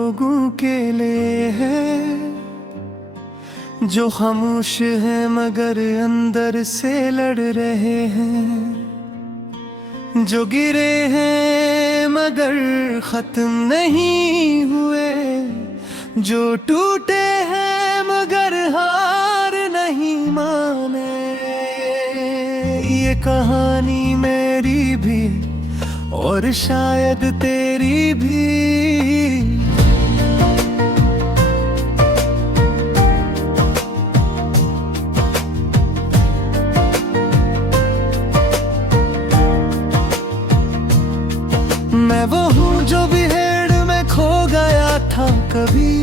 लोगों के लिए है जो खामोश है मगर अंदर से लड़ रहे हैं, जो गिरे हैं मगर खत्म नहीं हुए, जो टूटे हैं मगर हार नहीं माने। ये कहानी मेरी भी और शायद तेरी भी। मैं वो हूँ जो भी भीड़ में खो गया था कभी,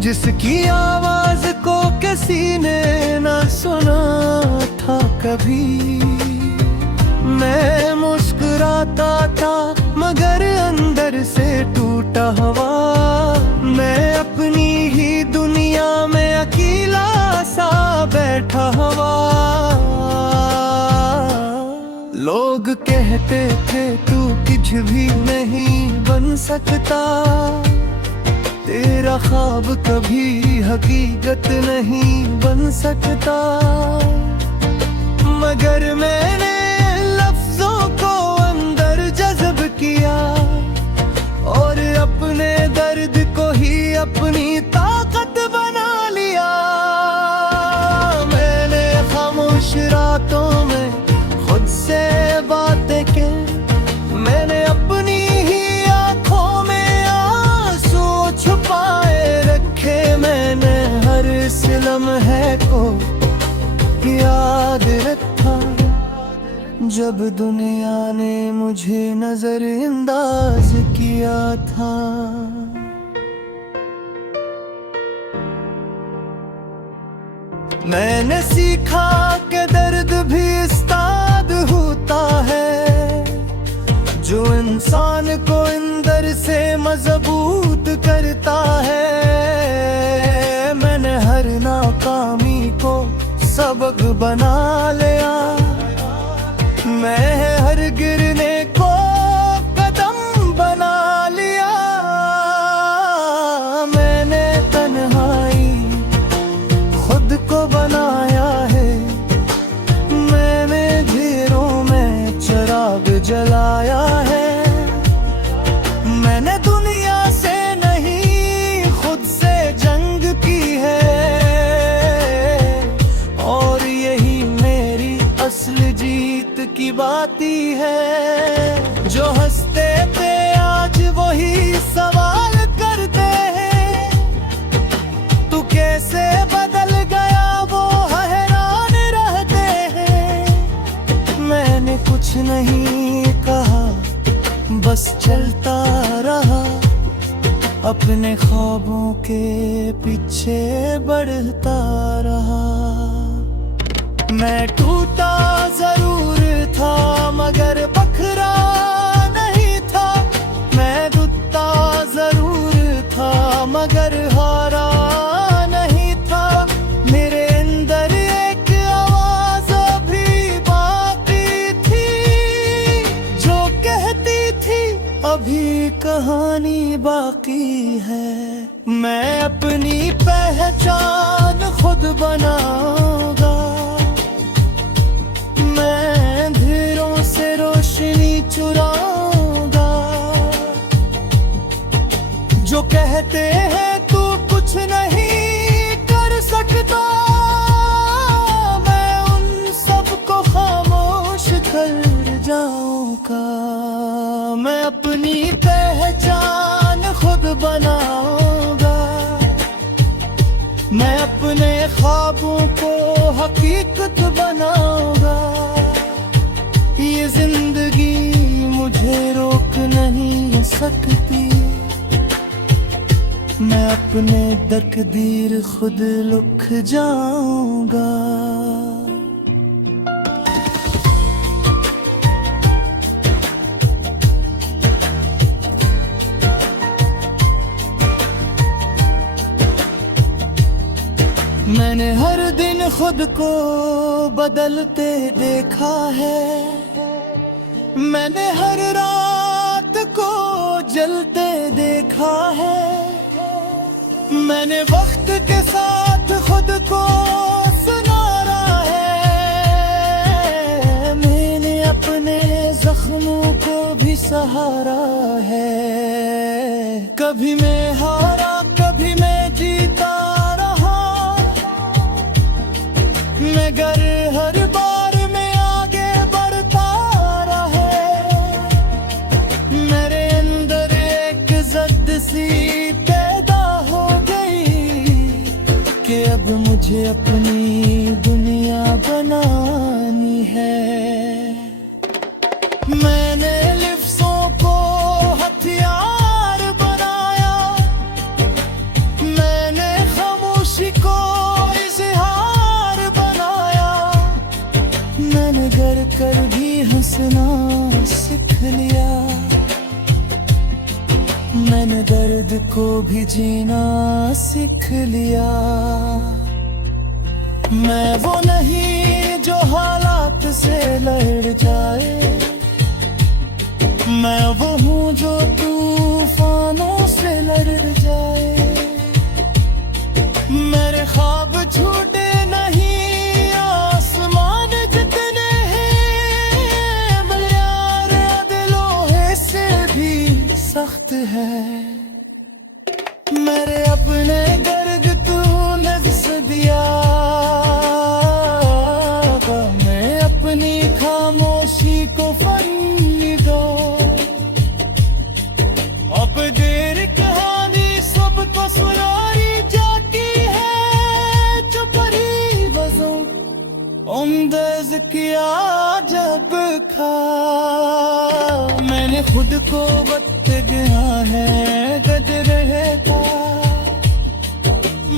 जिसकी आवाज को किसी ने ना सुना था कभी। मैं मुस्कुराता था मगर अंदर से टूटा हुआ, मैं अपनी ही दुनिया में अकेला सा बैठा हुआ। लोग कहते थे तू कुछ भी नहीं बन सकता, तेरा ख्वाब कभी हकीकत नहीं बन सकता। मगर मैंने लफ्जों को अंदर जज़्ब किया और अपने दर्द को ही अपनी ताकत बना लिया। मैंने खामोश रातों में खुद से बातें की, मैंने अपनी ही आंखों में आंसू छुपाए रखे। मैंने हर इस लम्हे को याद रखा जब दुनिया ने मुझे नजरअंदाज किया था। मैंने सीखा कि दर्द भी उस्ताद होता है, जो इंसान को अंदर से मजबूत करता है। मैंने हर नाकामी को सबक बना लिया, मैं हर गिरने को कदम बना लिया। मैंने तन्हाई खुद को बनाया है, मैंने घेरों में चिराग जलाया है। मैंने दुनिया से नहीं खुद से जंग की है, और यही मेरी असली जीत की बाती है। जो हंसते थे आज वही सवाल करते हैं, तू कैसे बदल गया वो हैरान रहते हैं। मैंने कुछ नहीं कहा बस चलता रहा, अपने ख्वाबों के पीछे बढ़ता रहा। मैं टूटा जरूर था मगर बखरा नहीं था, मैं टूटा जरूर था मगर हारा नहीं था। मेरे अंदर एक आवाज अभी बाकी थी, जो कहती थी अभी कहानी बाकी है। मैं अपनी पहचान खुद बनाऊंगा, मैं अंधेरों से रोशनी चुराऊंगा। जो कहते हैं तू कुछ नहीं कर सकता, मैं उन सबको खामोश कर जाऊंगा। मैं अपनी पहचान खुद बनाऊंगा, मैं अपने ख्वाबों को हकीकत बनाऊंगा। ये जिंदगी मुझे रोक नहीं सकती, मैं अपने तकदीर खुद लिख जाऊंगा। मैंने हर दिन खुद को बदलते देखा है, मैंने हर रात को जलते देखा है। मैंने वक्त के साथ खुद को सुनारा है। मैंने अपने जख्मों को भी सहारा है। कभी मैं हारा कभी मैं जीता रहा, मगर हर बार मैं आगे बढ़ता रहा। मेरे अंदर एक ज़िद सी पैदा हो गई कि अब मुझे अपनी दुनिया बनानी है। मैंने लिफ्ज़ों को हथियार बनाया, मैंने खामोशी को इज़हार बनाया। मैंने गर कर भी हंसना सीख लिया, मैंने दर्द को भी जीना सीख लिया। मैं वो नहीं जो हालात से लड़ जाए, मैं वो हूँ जो तूफानों से लड़ जाए। मेरे ख्वाब झूठे नहीं, आसमान जितने हैं, मयार लोहे से भी सख्त है। मेरे अपने दर्द तूने हंस दिया, मैं अपनी खामोशी को फरेब दो। अब देर कहानी सबको सुनाई जाती है, चुप रही बज़ों अंदाज़ किया जब खा। मैंने खुद को वक्त गया है गजरे का,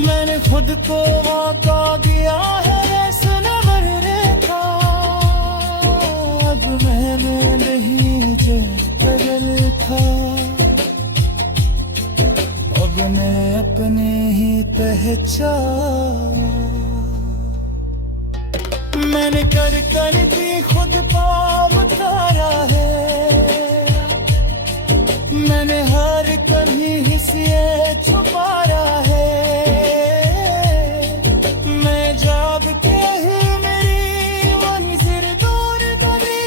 मैंने खुद को वाक़ा दिया है सनवरे का। अब मैंने नहीं जो बदल था, अब मैं अपने ही पहचान। मैंने कर कर भी खुद पाप उतारा है, मैंने हर कभी हिस्से छुपाया है। मैं जब के ही मेरी मंजिल दूर करी।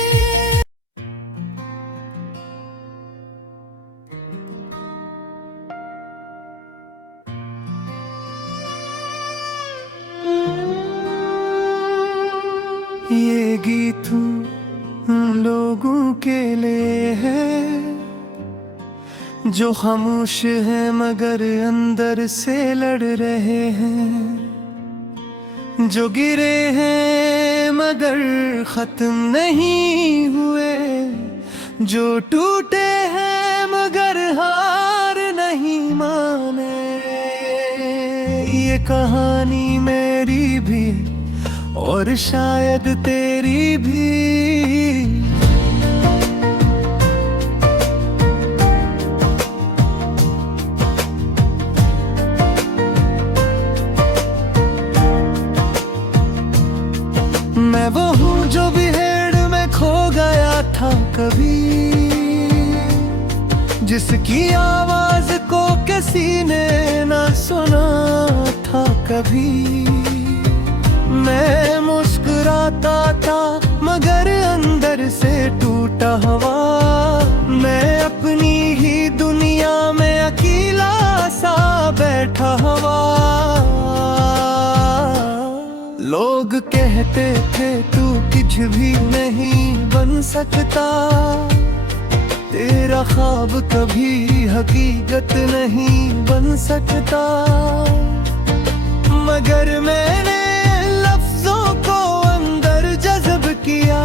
ये गीत उन लोगों के लिए है जो खामोश है मगर अंदर से लड़ रहे हैं, जो गिरे हैं मगर खत्म नहीं हुए, जो टूटे हैं मगर हार नहीं माने। ये कहानी मेरी भी और शायद तेरी भी। मैं वो हूँ जो भीड़ में खो गया था कभी, जिसकी आवाज को किसी ने ना सुना था कभी। मैं मुस्कुराता था मगर अंदर से टूटा हुआ, मैं अपनी ही दुनिया में अकेला सा बैठा हुआ। लोग कहते थे तू कुछ भी नहीं बन सकता, तेरा ख्वाब कभी हकीकत नहीं बन सकता। मगर मैंने लफ्जों को अंदर जज़्ब किया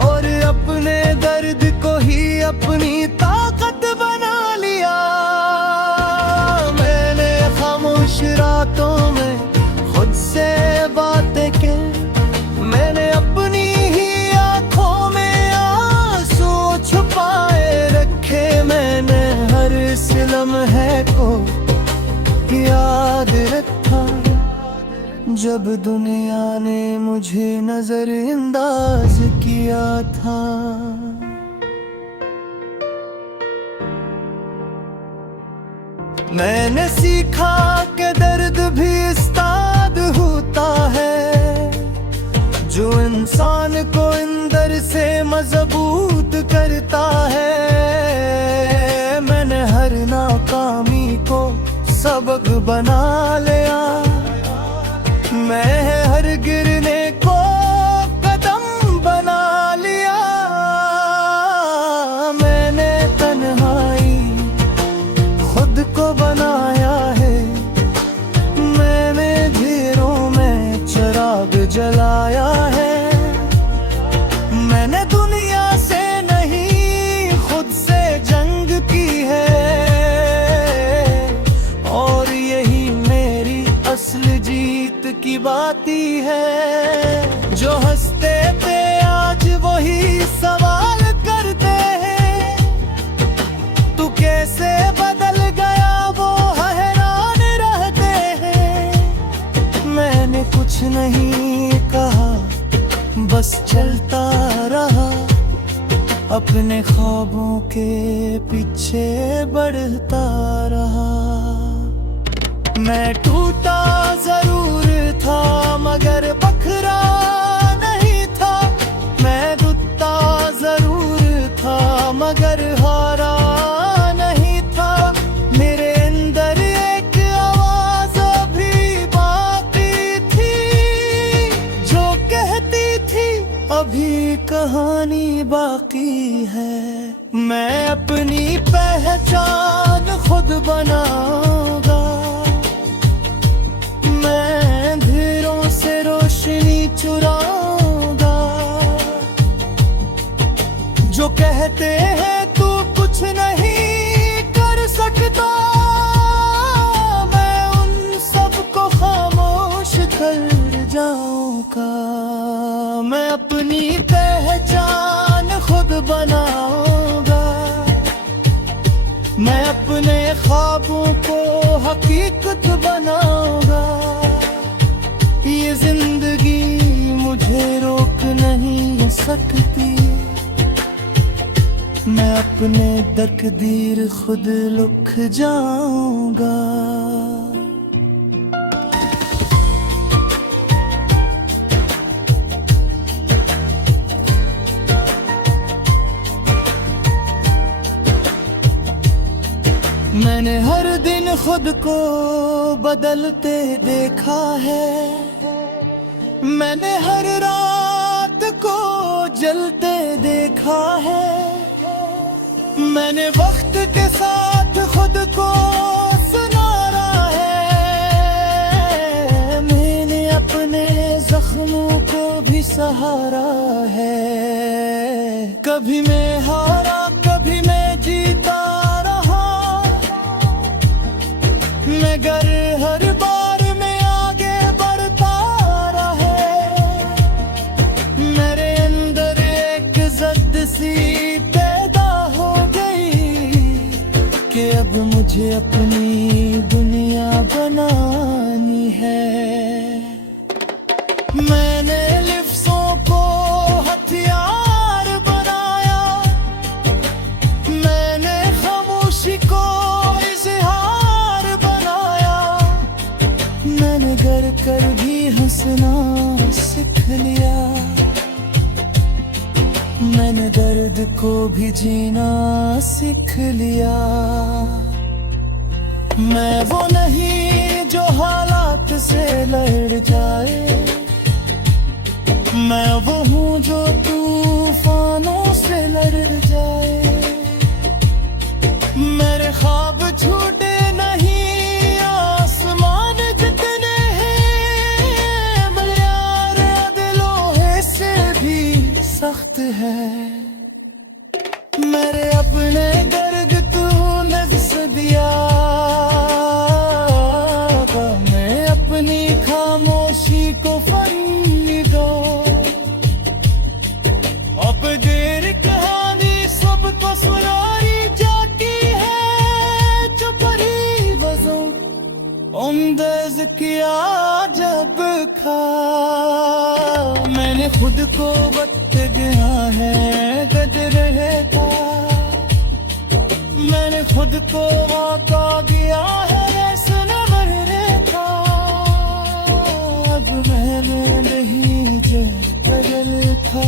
और अपने दर्द को ही अपनी ताकत बना लिया। मैंने खामोश रातों में खुद से बातें की, मैंने अपनी ही आंखों में आंसू छुपाए रखे। मैंने हर इस लम्हे को याद रखा जब दुनिया ने मुझे नजरअंदाज किया था। मैंने सीखा कि दर्द भी उस्ताद होता है, जो इंसान को अंदर से मजबूत करता है। मैंने हर नाकामी को सबक बना लिया, मैं हर गिरने को कदम बना लिया। मैंने तन्हाई खुद को बनाया है, मैंने घेरों में चिराग जलाया है। मैंने दुनिया से नहीं खुद से जंग की है, और यही मेरी असल जीत की बाती है। जो हंसते थे आज वही सवाल करते हैं, तू कैसे बदल गया वो हैरान रहते हैं। मैंने कुछ नहीं कहा, बस चलता रहा, अपने ख्वाबों के पीछे बढ़ता रहा। मैं टूटा जरूर था मगर बखरा नहीं था, मैं टूटा जरूर था मगर हारा नहीं था। मेरे अंदर एक आवाज अभी बाकी थी, जो कहती थी अभी कहानी बाकी है। मैं अपनी पहचान खुद बनाऊंगा, मैं अंधेरों से रोशनी चुराऊंगा। जो कहते हैं तू कुछ नहीं कर सकता, मैं उन सबको खामोश कर जाऊंगा। मैं अपनी पहचान खुद बनाऊंगा, मैं अपने ख्वाबों को हकीकत बनाऊंगा। ये जिंदगी मुझे रोक नहीं सकती, मैं अपने तकदीर खुद लिख जाऊंगा। मैंने हर दिन खुद को बदलते देखा है, मैंने हर रात को जलते देखा है। मैंने वक्त के साथ खुद को सुनारा है, मैंने अपने जख्मों को भी सहारा है। कभी मैं हारा कभी मैं जीता रहा, मगर हर बार मैं आगे बढ़ता रहा। मेरे अंदर एक ज़िद सी पैदा हो गई कि अब मुझे अपनी दुनिया बनानी है। मैंने लिफ्ज़ों को हथियार बनाया, मैंने खामोशी को इज़हार बनाया। मैंने गर कर भी हंसना सीख लिया, मैंने दर्द को भी जीना सीख लिया। मैं वो नहीं जो हालात से लड़ जाए, मैं वो हूँ जो तूफानों से लड़ जाए। मेरे ख्वाब छूटे नहीं, आसमान जितने हैं, मयार दिलों से भी सख्त है। मेरे अपने दर्द तूने हंस दिया, मैं अपनी खामोशी को फनी दो। अब देर कहानी सबको सुनाई जाती है, जो परी वज़ों उम्दज़ किया जब खा। मैंने खुद को वक्त गया है कद रहेगा, मैंने खुद को मौका दिया है सनवर था। अब मैंने नहीं जो बदल था,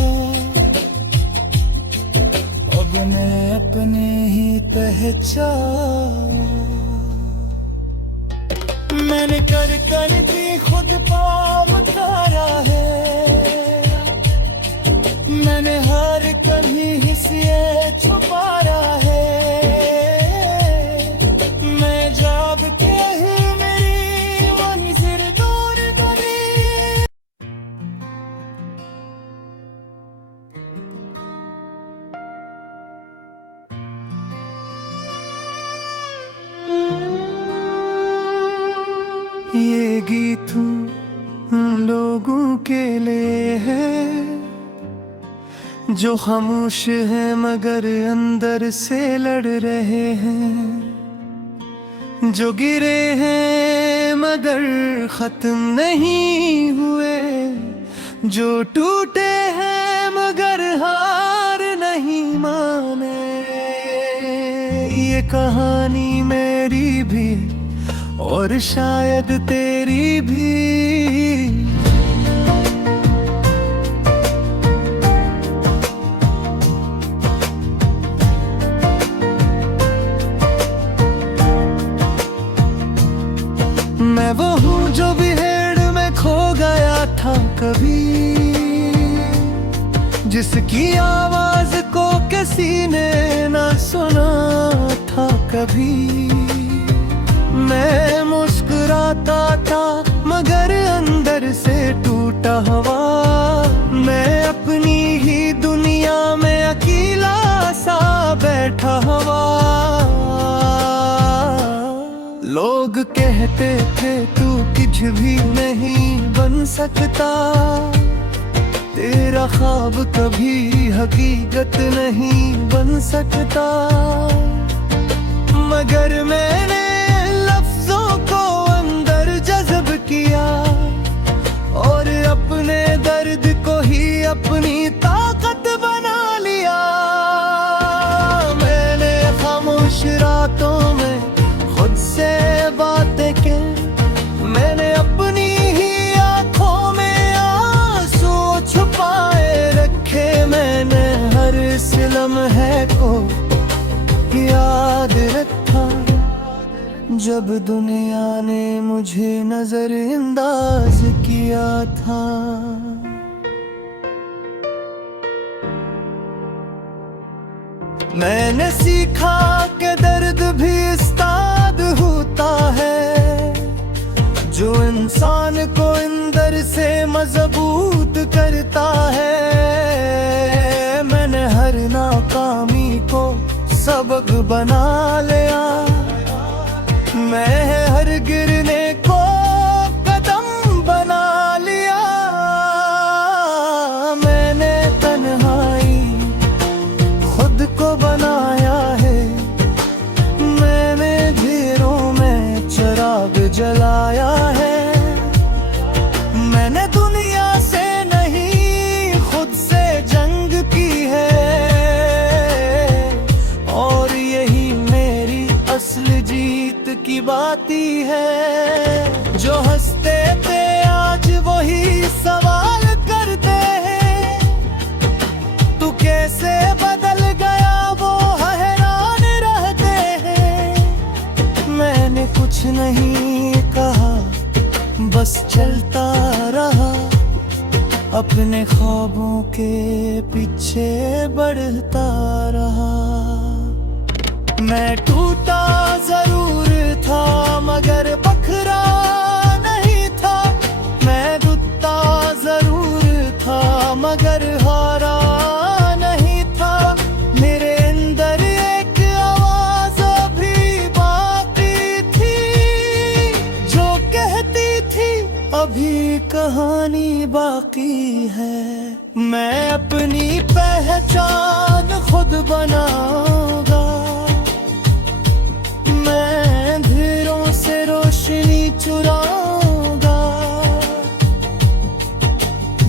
अब मैं अपने ही पहचान। मैंने कर कर भी खुद पाँव उतारा है, मैंने हर कभी हिस्से छुपाया है। मैं जब के ही मेरी मंजिल दूर गई। ये गीत उन लोगों के लिए है जो खामोश है मगर अंदर से लड़ रहे हैं, जो गिरे हैं मगर खत्म नहीं हुए, जो टूटे हैं मगर हार नहीं माने। ये कहानी मेरी भी और शायद तेरी भी। मैं वो हूँ जो भीड़ में खो गया था कभी, जिसकी आवाज को किसी ने ना सुना था कभी। मैं मुस्कुराता था मगर अंदर से टूटा हुआ, मैं अपनी ही दुनिया में अकेला सा बैठा हुआ। लोग कहते थे तू कुछ भी नहीं बन सकता, तेरा ख्वाब कभी हकीकत नहीं बन सकता। मगर मैंने लफ्जों को अंदर जज़्ब किया और अपने दर्द को ही अपनी ताकत बना लिया। मैंने खामोश रातों में खुद से बातें की, मैंने अपनी ही आंखों में आंसू छुपाए रखे। मैंने हर इस लम्हे को याद रखा जब दुनिया ने मुझे नजरअंदाज किया था। मैंने सीखा कि दर्द भी उस्ताद होता है, जो इंसान को अंदर से मजबूत करता है। मैंने हर नाकामी को सबक बना लिया, मैं हर गिरने को कदम बना लिया। मैंने तन्हाई खुद को बनाया है, मैंने घेरों में चिराग जलाया है। मैंने दुनिया से नहीं खुद से जंग की है, और यही मेरी असल जीत की बाती है। जो हंसते थे आज वही सवाल करते हैं, तू कैसे बदल गया वो हैरान रहते हैं। मैंने कुछ नहीं कहा, बस चलता रहा, अपने ख्वाबों के पीछे बढ़ता रहा। मैं टूटा जरूर था मगर बखरा नहीं था, मैं टूटा जरूर था मगर हारा नहीं था। मेरे अंदर एक आवाज अभी बाकी थी, जो कहती थी अभी कहानी बाकी है। मैं अपनी पहचान खुद बनाऊंगा, मैं अंधेरों से रोशनी चुराऊंगा।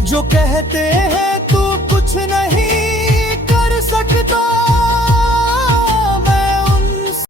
जो कहते हैं तू कुछ नहीं